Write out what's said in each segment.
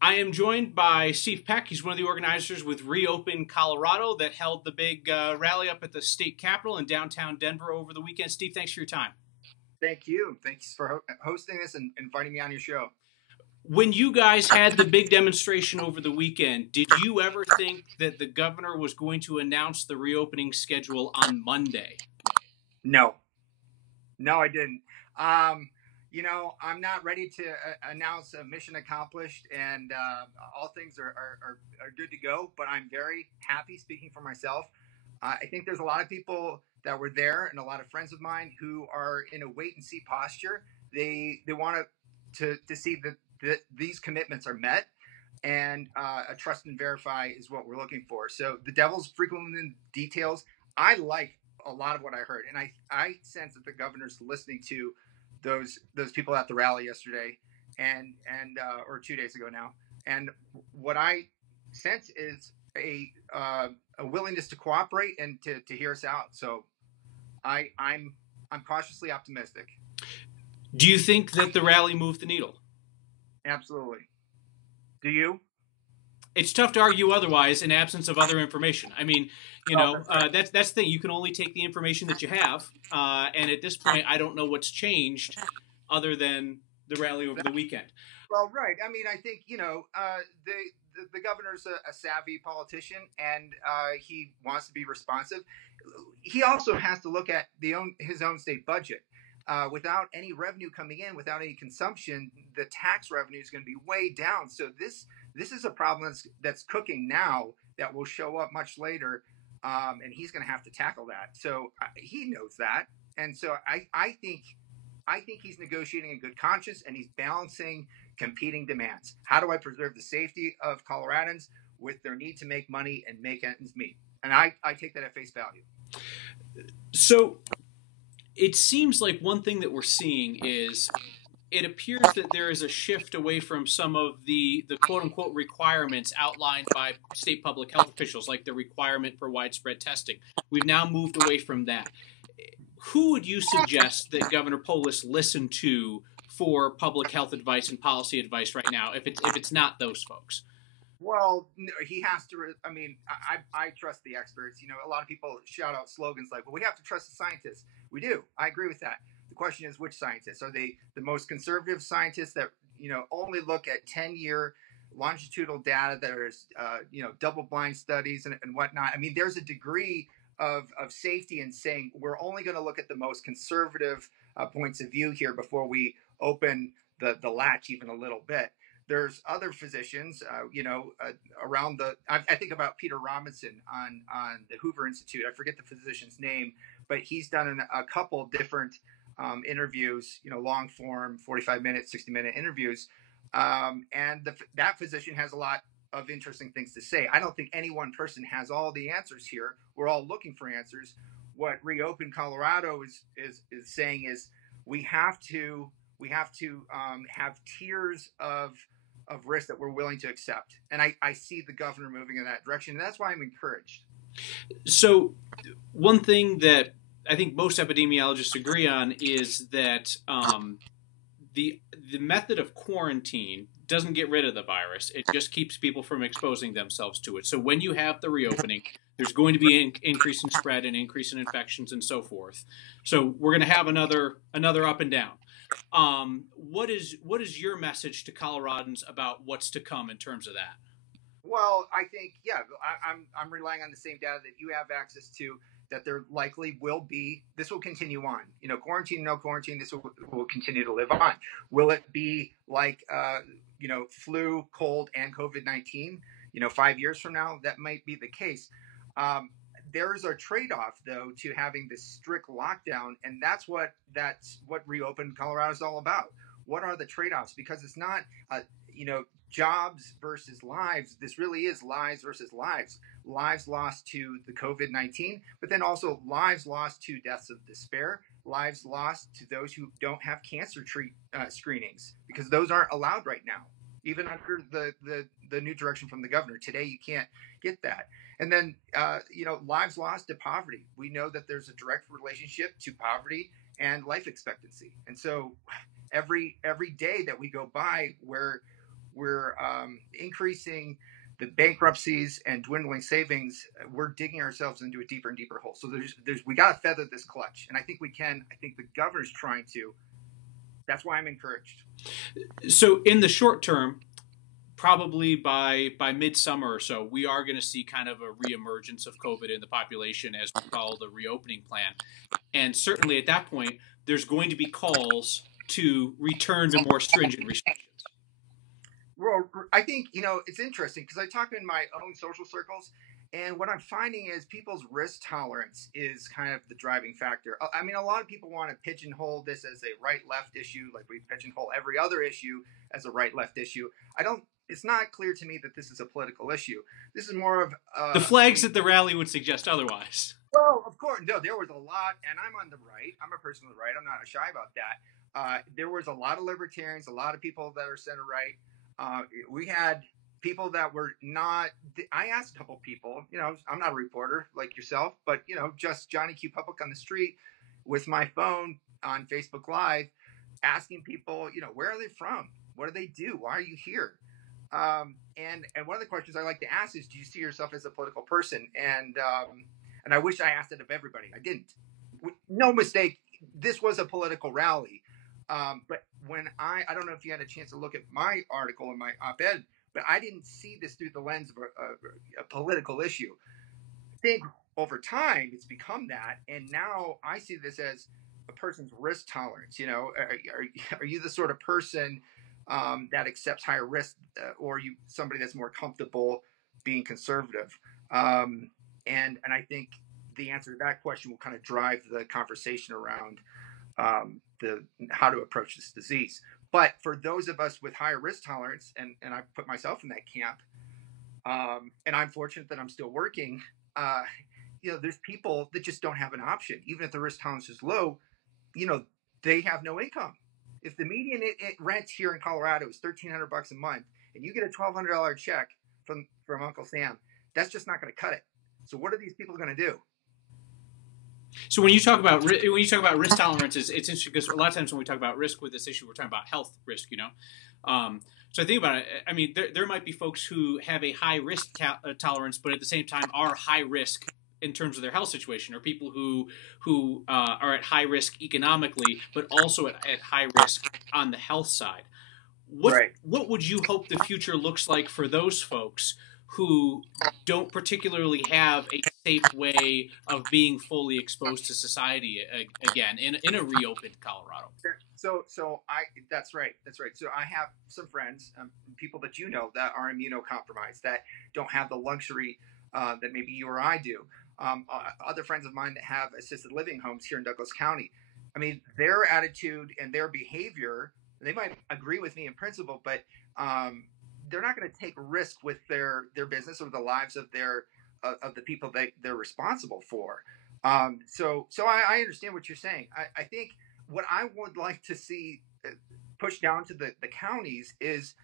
I am joined by Steve Peck. He's one of the organizers with Reopen Colorado that held the big rally up at the state capitol in downtown Denver over the weekend. Steve, thanks for your time. Thank you. Thanks for hosting this and inviting me on your show. When you guys had the big demonstration over the weekend, did you ever think that the governor was going to announce the reopening schedule on Monday? No, I didn't. I'm not ready to announce a mission accomplished and all things are good to go, but I'm very happy speaking for myself. I think there's a lot of people that were there and a lot of friends of mine who are in a wait and see posture. They want to see that these commitments are met, and a trust and verify is what we're looking for. So the devil's frequently in the details. I like a lot of what I heard, and I sense that the governor's listening to those people at the rally yesterday and or 2 days ago now. And what I sense is a willingness to cooperate and to hear us out. So I'm cautiously optimistic. Do you think that the rally moved the needle? Absolutely. Do you? It's tough to argue otherwise in absence of other information. I mean, that's the thing. You can only take the information that you have, and at this point, I don't know what's changed other than the rally over the weekend. Well, right. I mean, I think the governor's a savvy politician, and he wants to be responsive. He also has to look at his own state budget. Without any revenue coming in, without any consumption, the tax revenue is going to be way down. So this is a problem that's cooking now that will show up much later, and he's going to have to tackle that. So he knows that, and so I think he's negotiating in good conscience, and he's balancing competing demands. How do I preserve the safety of Coloradans with their need to make money and make ends meet? And I take that at face value. So it seems like one thing that we're seeing is it appears that there is a shift away from some of the quote-unquote requirements outlined by state public health officials, like the requirement for widespread testing. We've now moved away from that. Who would you suggest that Governor Polis listen to for public health advice and policy advice right now, if it's not those folks? Well, he has to. I mean, I trust the experts. A lot of people shout out slogans like, well, we have to trust the scientists. We do. I agree with that. The question is, which scientists? Are they the most conservative scientists that, only look at 10-year longitudinal data that is, double-blind studies and whatnot? I mean, there's a degree of safety in saying we're only going to look at the most conservative points of view here before we open the latch even a little bit. There's other physicians, around I think about Peter Robinson on the Hoover Institute. I forget the physician's name, but he's done a couple different interviews, long form, 45-minute, 60-minute interviews. And that physician has a lot of interesting things to say. I don't think any one person has all the answers here. We're all looking for answers. What Reopen Colorado is saying is we have to have tiers of risk that we're willing to accept. And I see the governor moving in that direction. And that's why I'm encouraged. So one thing that I think most epidemiologists agree on is that the method of quarantine doesn't get rid of the virus. It just keeps people from exposing themselves to it. So when you have the reopening, there's going to be an increase in spread and increase in infections and so forth. So we're going to have another up and down. What is your message to Coloradans about what's to come in terms of that? Well, I think, I'm relying on the same data that you have access to, that there likely will be, this will continue on. Quarantine, no quarantine, this will continue to live on. Will it be like, flu, cold, and COVID-19, 5 years from now? That might be the case. There's a trade-off, though, to having this strict lockdown, and that's what Reopen Colorado is all about. What are the trade-offs? Because it's not, jobs versus lives. This really is lives versus lives. Lives lost to the COVID-19, but then also lives lost to deaths of despair, lives lost to those who don't have cancer screenings, because those aren't allowed right now, even under the new direction from the governor. Today, you can't get that. And then, lives lost to poverty. We know that there's a direct relationship to poverty and life expectancy. And so every day that we go by where we're increasing the bankruptcies and dwindling savings. We're digging ourselves into a deeper and deeper hole. So we got to feather this clutch, and I think we can. I think the governor's trying to. That's why I'm encouraged. So in the short term, probably by midsummer or so, we are going to see kind of a reemergence of COVID in the population as we follow the reopening plan. And certainly at that point, there's going to be calls to return to more stringent restrictions. Well, I think, it's interesting because I talk in my own social circles, and what I'm finding is people's risk tolerance is kind of the driving factor. I mean, a lot of people want to pigeonhole this as a right-left issue, like we pigeonhole every other issue as a right-left issue. It's not clear to me that this is a political issue. This is more of the flags at the rally would suggest otherwise. Well, of course, no, there was a lot, and I'm on the right. I'm a person on the right. I'm not shy about that. There was a lot of libertarians, a lot of people that are center right. We had people that were not. I asked a couple people. I'm not a reporter like yourself, but just Johnny Q. Public on the street with my phone on Facebook Live, asking people, where are they from? What do they do? Why are you here? And one of the questions I like to ask is, do you see yourself as a political person? And I wish I asked it of everybody. I didn't. No mistake. This was a political rally. But when I don't know if you had a chance to look at my article in my op-ed, but I didn't see this through the lens of a political issue. I think over time it's become that. And now I see this as a person's risk tolerance. Are you the sort of person that accepts higher risk, or are you somebody that's more comfortable being conservative? And I think the answer to that question will kind of drive the conversation around how to approach this disease. But for those of us with higher risk tolerance, and I put myself in that camp, and I'm fortunate that I'm still working, there's people that just don't have an option. Even if the risk tolerance is low, they have no income. If the median rent here in Colorado is $1,300 a month, and you get a $1,200 check from Uncle Sam, that's just not going to cut it. So what are these people going to do? So when you talk about risk tolerance, it's interesting because a lot of times when we talk about risk with this issue, we're talking about health risk. So I think about it. I mean, there might be folks who have a high risk tolerance, but at the same time are high risk in terms of their health situation, or people who are at high risk economically, but also at high risk on the health side. What would you hope the future looks like for those folks who don't particularly have a safe way of being fully exposed to society again in a reopened Colorado? That's right. So I have some friends, people that that are immunocompromised, that don't have the luxury that maybe you or I do. Other friends of mine that have assisted living homes here in Douglas County. I mean, their attitude and their behavior, they might agree with me in principle, but they're not going to take risk with their business or the lives of the people that they're responsible for. So I understand what you're saying. I think what I would like to see pushed down to the counties is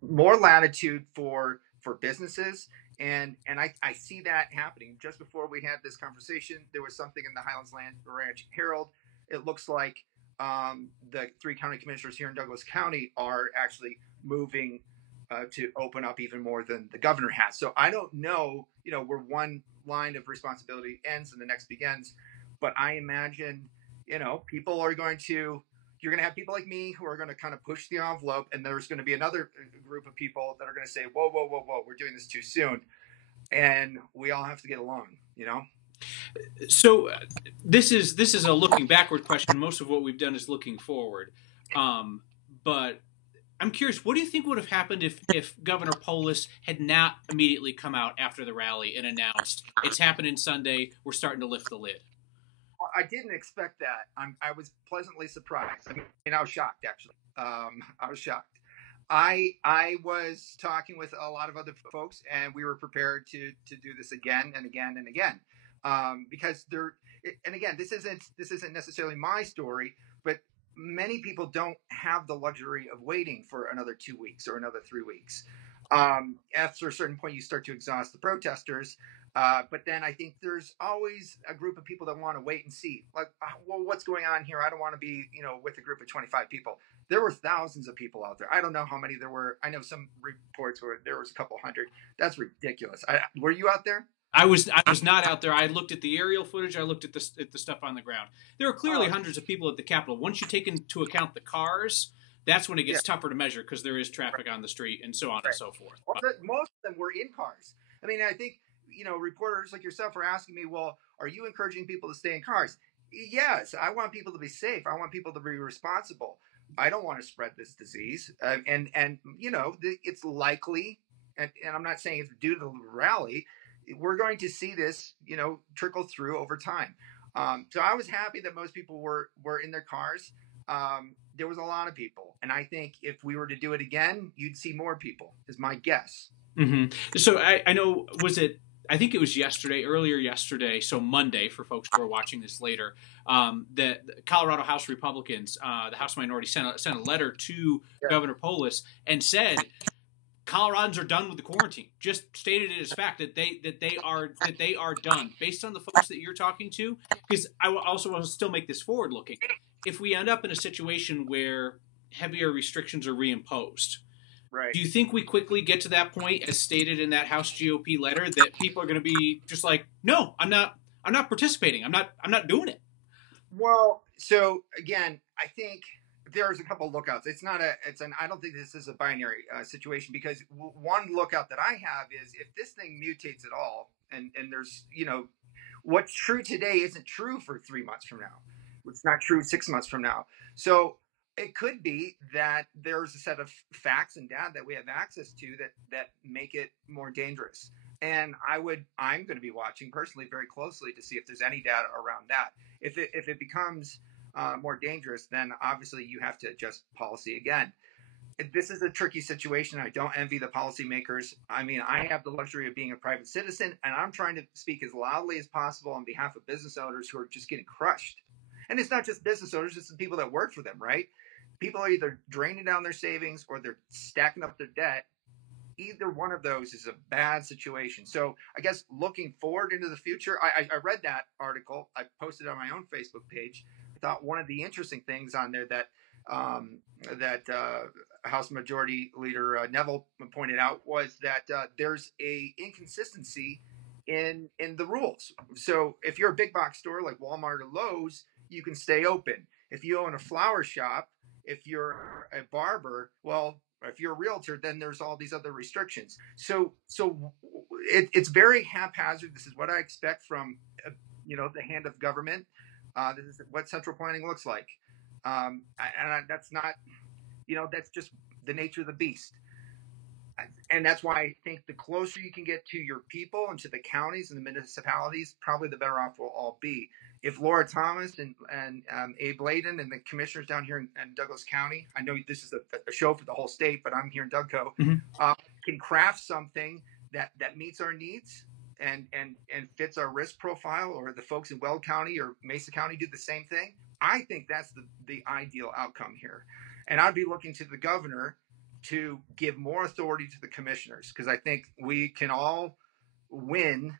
more latitude for businesses. And I see that happening. Just before we had this conversation, there was something in the Highlands Land Ranch Herald. It looks like the 3 county commissioners here in Douglas County are actually moving to open up even more than the governor has. So I don't know, where one line of responsibility ends and the next begins. But I imagine, people are you're going to have people like me who are going to kind of push the envelope, and there's going to be another group of people that are going to say, whoa, we're doing this too soon. And we all have to get along, So this is a looking backward question. Most of what we've done is looking forward. But I'm curious, what do you think would have happened if Governor Polis had not immediately come out after the rally and announced, it's happening Sunday, we're starting to lift the lid? I didn't expect that. I was pleasantly surprised. I mean, I was shocked, actually. I was shocked. I was talking with a lot of other folks, and we were prepared to do this again and again and again. Because this isn't necessarily my story, but many people don't have the luxury of waiting for another 2 weeks or another 3 weeks. After a certain point, you start to exhaust the protesters. But then I think there's always a group of people that want to wait and see, like, well, what's going on here? I don't want to be, with a group of 25 people. There were thousands of people out there. I don't know how many there were. I know some reports where there was a couple hundred. That's ridiculous. Were you out there? I was not out there. I looked at the aerial footage. I looked at the stuff on the ground. There are clearly hundreds of people at the Capitol. Once you take into account the cars, that's when it gets tougher to measure because there is traffic on the street and so on and so forth. Well, most of them were in cars. I mean, I think, reporters like yourself are asking me, well, are you encouraging people to stay in cars? Yes, I want people to be safe. I want people to be responsible. I don't want to spread this disease. It's likely, and I'm not saying it's due to the rally, we're going to see this, trickle through over time. So I was happy that most people were in their cars. There was a lot of people. And I think if we were to do it again, you'd see more people, is my guess. Mm-hmm. So I know, I think it was earlier yesterday, so Monday for folks who are watching this later, that the Colorado House Republicans, the House minority sent a letter to Governor Polis and said, Coloradans are done with the quarantine. Just stated it as fact that they are done based on the folks that you're talking to. Because I also want to still make this forward looking. If we end up in a situation where heavier restrictions are reimposed, right? Do you think we quickly get to that point, as stated in that House GOP letter, that people are going to be just like, no, I'm not participating. I'm not doing it. Well, so again, I think there's a couple of lookouts. I don't think this is a binary situation, because one lookout that I have is if this thing mutates at all, and there's, what's true today isn't true for 3 months from now. It's not true 6 months from now. So it could be that there's a set of facts and data that we have access to that make it more dangerous. And I'm going to be watching personally very closely to see if there's any data around that. If it becomes more dangerous, then obviously you have to adjust policy again. This is a tricky situation. I don't envy the policymakers. I mean, I have the luxury of being a private citizen, and I'm trying to speak as loudly as possible on behalf of business owners who are just getting crushed. And it's not just business owners, it's the people that work for them, right? People are either draining down their savings or they're stacking up their debt. Either one of those is a bad situation. So I guess looking forward into the future, I read that article. I posted it on my own Facebook page. I thought one of the interesting things on there that House Majority Leader Neville pointed out was that there's a inconsistency in the rules. So if you're a big box store like Walmart or Lowe's, you can stay open. If you own a flower shop, if you're a barber, well, if you're a realtor, then there's all these other restrictions. So it's very haphazard. This is what I expect from, the hand of government. This is what central planning looks like. That's not, that's just the nature of the beast. And that's why I think the closer you can get to your people and to the counties and the municipalities, probably the better off we'll all be. If Laura Thomas and Abe Layden and the commissioners down here in Douglas County, I know this is a show for the whole state, but I'm here in Dougco, can craft something that meets our needs and fits our risk profile, or the folks in Weld County or Mesa County do the same thing, I think that's the ideal outcome here. And I'd be looking to the governor to give more authority to the commissioners, because I think we can all win,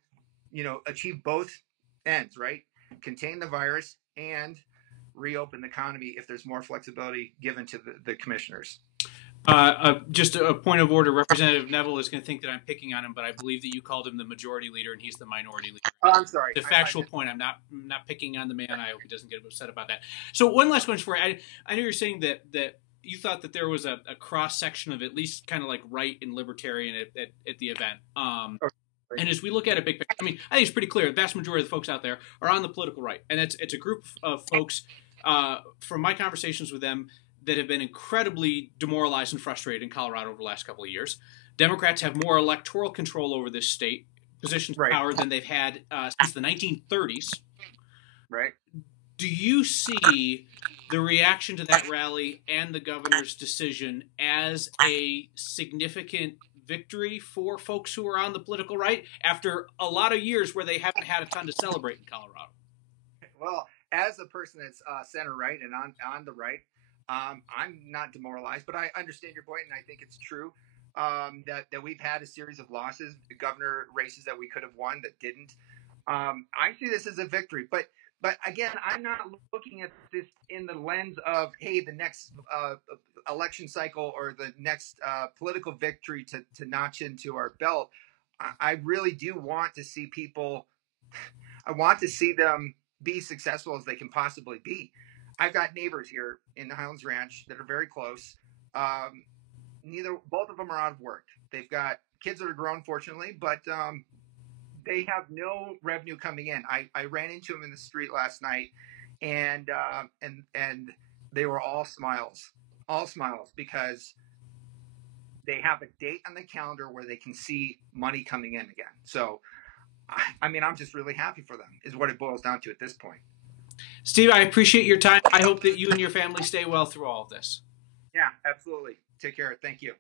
achieve both ends, right? Contain the virus and reopen the economy if there's more flexibility given to the commissioners. Just a point of order. Representative Neville is going to think that I'm picking on him, but I believe that you called him the majority leader and he's the minority leader. Oh, I'm sorry. The factual point. I'm not picking on the man. I hope he doesn't get upset about that. So one last question for you. I know you're saying that you thought that there was a cross section of at least kind of like right and libertarian at the event. And as we look at it big picture, I mean, I think it's pretty clear. The vast majority of the folks out there are on the political right. And it's a group of folks, from my conversations with them, that have been incredibly demoralized and frustrated in Colorado over the last couple of years. Democrats have more electoral control over this state, positions of power, than they've had since the 1930s. Right. Do you see the reaction to that rally and the governor's decision as a significant victory for folks who are on the political right after a lot of years where they haven't had a ton to celebrate in Colorado? Well, as a person that's center right and on the right, I'm not demoralized, but I understand your point, and I think it's true that we've had a series of losses, governor races that we could have won that didn't. I see this as a victory, but But again, I'm not looking at this in the lens of, hey, the next election cycle or the next political victory to notch into our belt. I really do want to see people. I want to see them be successful as they can possibly be. I've got neighbors here in the Highlands Ranch that are very close. Both of them are out of work. They've got kids that are grown, fortunately, but they have no revenue coming in. I ran into them in the street last night, and they were all smiles because they have a date on the calendar where they can see money coming in again. So, I mean, I'm just really happy for them, is what it boils down to at this point. Steve, I appreciate your time. I hope that you and your family stay well through all of this. Yeah, absolutely. Take care. Thank you.